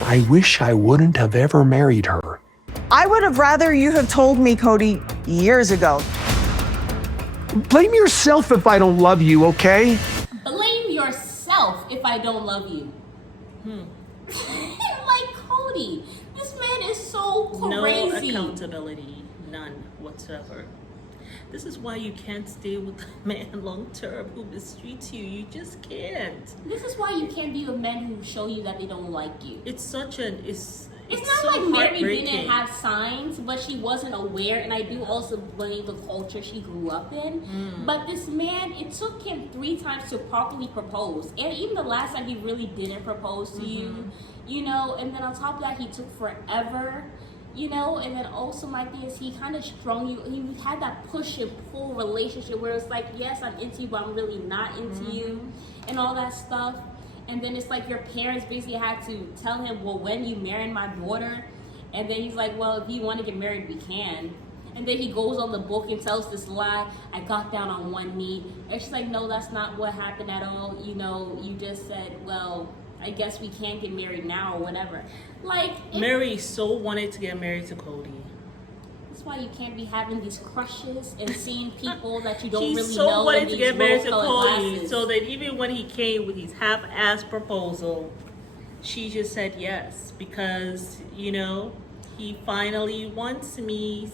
I wish I wouldn't have ever married her. I would have rather you have told me, Kody, years ago. Blame yourself if I don't love you, okay? Blame yourself if I don't love you. Like Kody, this man is so crazy. No accountability, none whatsoever. This is why you can't stay with a man long term who mistreats you. You just can't. This is why you can't be with men who show you that they don't like you. It's not not so like Mary heartbreaking. didn't have signs, but she wasn't aware, and I do also blame the culture she grew up in. But this man, it took him 3 times to properly propose, and even the last time he really didn't propose to you, you know. And then on top of that, he took forever, you know. And then also my thing is he kind of strung you. He had that push and pull relationship where it's like, yes, I'm into you, but I'm really not into you, and all that stuff. And then it's like your parents basically had to tell him, well, when you marry my daughter? And then he's like, well, if you want to get married, we can. And then he goes on the book and tells this lie, I got down on one knee. And she's like, no, that's not what happened at all. You know, you just said, well, I guess we can't get married now or whatever. Like, Mary so wanted to get married to Kody. that's why you can't be having these crushes and seeing people that you don't She really so know. wanted to get married to Kody, Glasses. so that even when he came with his half-assed proposal, she just said yes because, you know, he finally wants me.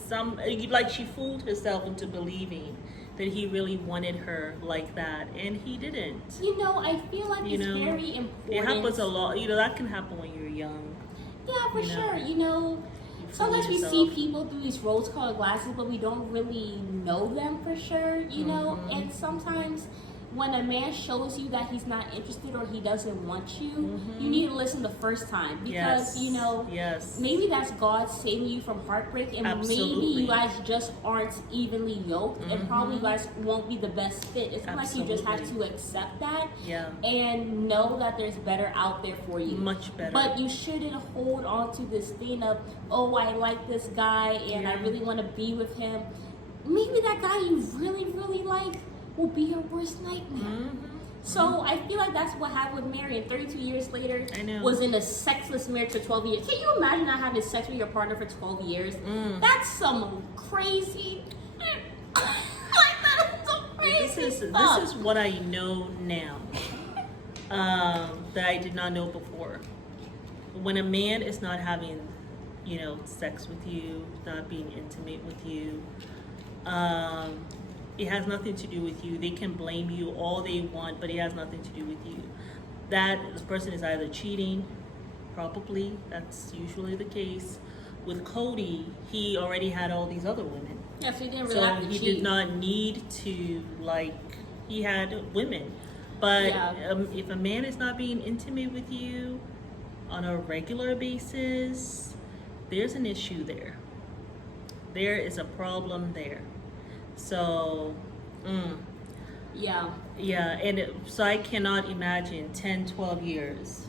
Like she fooled herself into believing that he really wanted her like that, and he didn't. You know, I feel like it's very important. It happens a lot. You know, that can happen when you're young. Yeah, for sure. You know, sometimes we see people through these rose-colored glasses, but we don't really know them for sure, you know? And sometimes when a man shows you that he's not interested or he doesn't want you, you need to listen the first time. Because, you know, maybe that's God saving you from heartbreak, and maybe you guys just aren't evenly yoked, and probably you guys won't be the best fit. It's like you just have to accept that and know that there's better out there for you. Much better. But you shouldn't hold on to this thing of, oh, I like this guy and I really want to be with him. Maybe that guy you really, really like will be your worst nightmare. So I feel like that's what happened with Mary. And 32 years later, was in a sexless marriage for 12 years. Can you imagine not having sex with your partner for 12 years? That's some crazy. Like that is some crazy stuff. This is what I know now that I did not know before. When a man is not having, you know, sex with you, not being intimate with you, it has nothing to do with you. They can blame you all they want, but it has nothing to do with you. This person is either cheating, probably, that's usually the case. With Kody, he already had all these other women. Yeah, so he didn't really have to cheat. So he did not need to, he had women. But if a man is not being intimate with you on a regular basis, there's an issue there. There is a problem there. So, so I cannot imagine 10, 12 years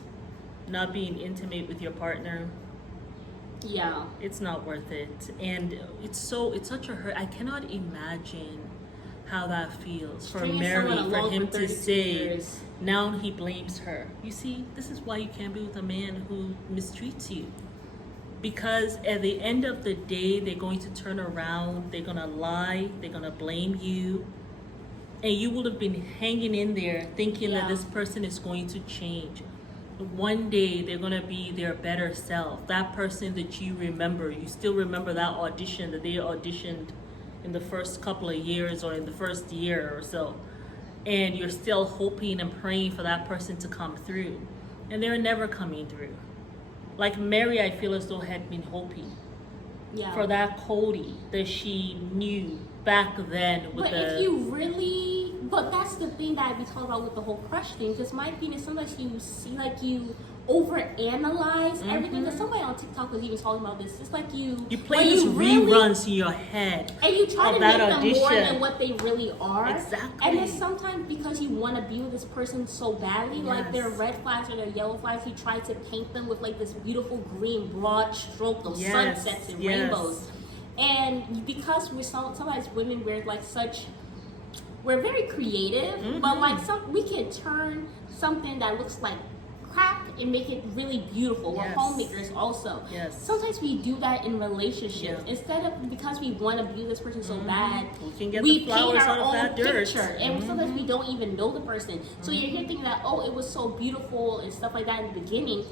not being intimate with your partner. Yeah. It's not worth it. And it's such a hurt. I cannot imagine how that feels for Mary, for him to say, now he blames her. You see, this is why you can't be with a man who mistreats you. Because at the end of the day, they're going to turn around, they're going to lie, they're going to blame you. And you would have been hanging in there thinking that this person is going to change. One day, they're going to be their better self. That person that you remember, you still remember that audition that they auditioned in the first couple of years or in the first year or so. And you're still hoping and praying for that person to come through. And they're never coming through. Like Mary, I feel as though had been hoping for that Kody that she knew back then. If you really But that's the thing that we talk about with the whole crush thing. Because my opinion, sometimes you see like you overanalyze everything. Because somebody on TikTok was even talking about this. It's like you play these reruns in your head, and you try to make them audition. more than what they really are. Exactly. And then sometimes because you want to be with this person so badly, like their red flags or their yellow flags, you try to paint them with like this beautiful green broad stroke of sunsets and rainbows. And because we're sometimes women, we're very creative, but like we can turn something that looks like crap and make it really beautiful. We're homemakers also. Sometimes we do that in relationships. Instead of, because we want to be with this person so bad, we paint our own picture. And sometimes we don't even know the person. So you're here thinking that, oh, it was so beautiful and stuff like that in the beginning,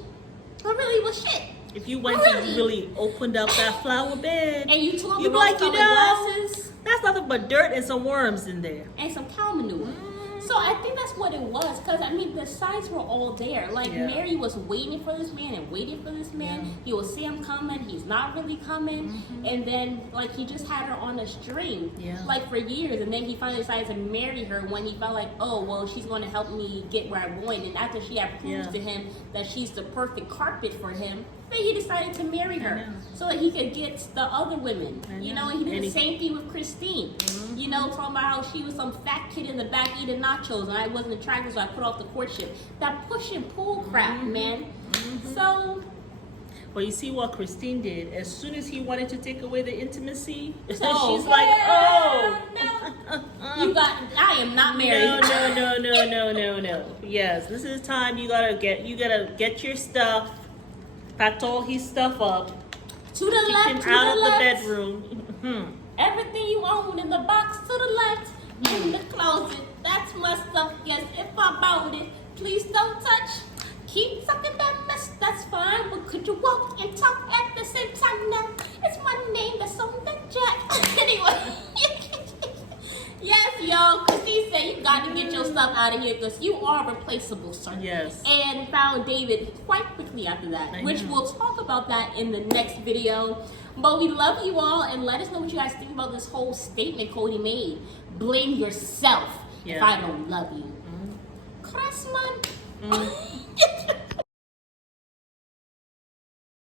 but really it was shit. If you went and really opened up that flower bed, and you took off you'd the be like, glasses, that's nothing but dirt and some worms in there. And some cow manure. So I think that's what it was, because I mean the signs were all there. Like Mary was waiting for this man and waiting for this man. He will see him coming, he's not really coming, and then like he just had her on a string, like for years, and then he finally decided to marry her when he felt like, oh well, she's going to help me get where I'm going. And after she had proved to him that she's the perfect carpet for him, then he decided to marry her so that he could get the other women. You know, and he did the same thing with Christine. You know, talking about how she was some fat kid in the back eating nachos and I wasn't attracted, so I put off the courtship. That push and pull crap, man. So. Well, you see what Christine did. As soon as he wanted to take away the intimacy, she's like, I am not married. No. Yes, this is time you gotta get your stuff, packed all his stuff up, to the left, him to out the of left. the bedroom. Everything you own in the box to the left, in the closet. That's my stuff. Yes, if I bought it, please don't touch. Keep sucking that mess, that's fine. But could you walk and talk at the same time now? It's my name that's on the jet. Anyway. Yes, y'all. Christine said you got to get your stuff out of here because you are replaceable, sir. Yes. And found David quite quickly after that, which we'll talk about that in the next video. But we love you all, and let us know what you guys think about this whole statement Kody made. Blame yourself if I don't love you. Cressman.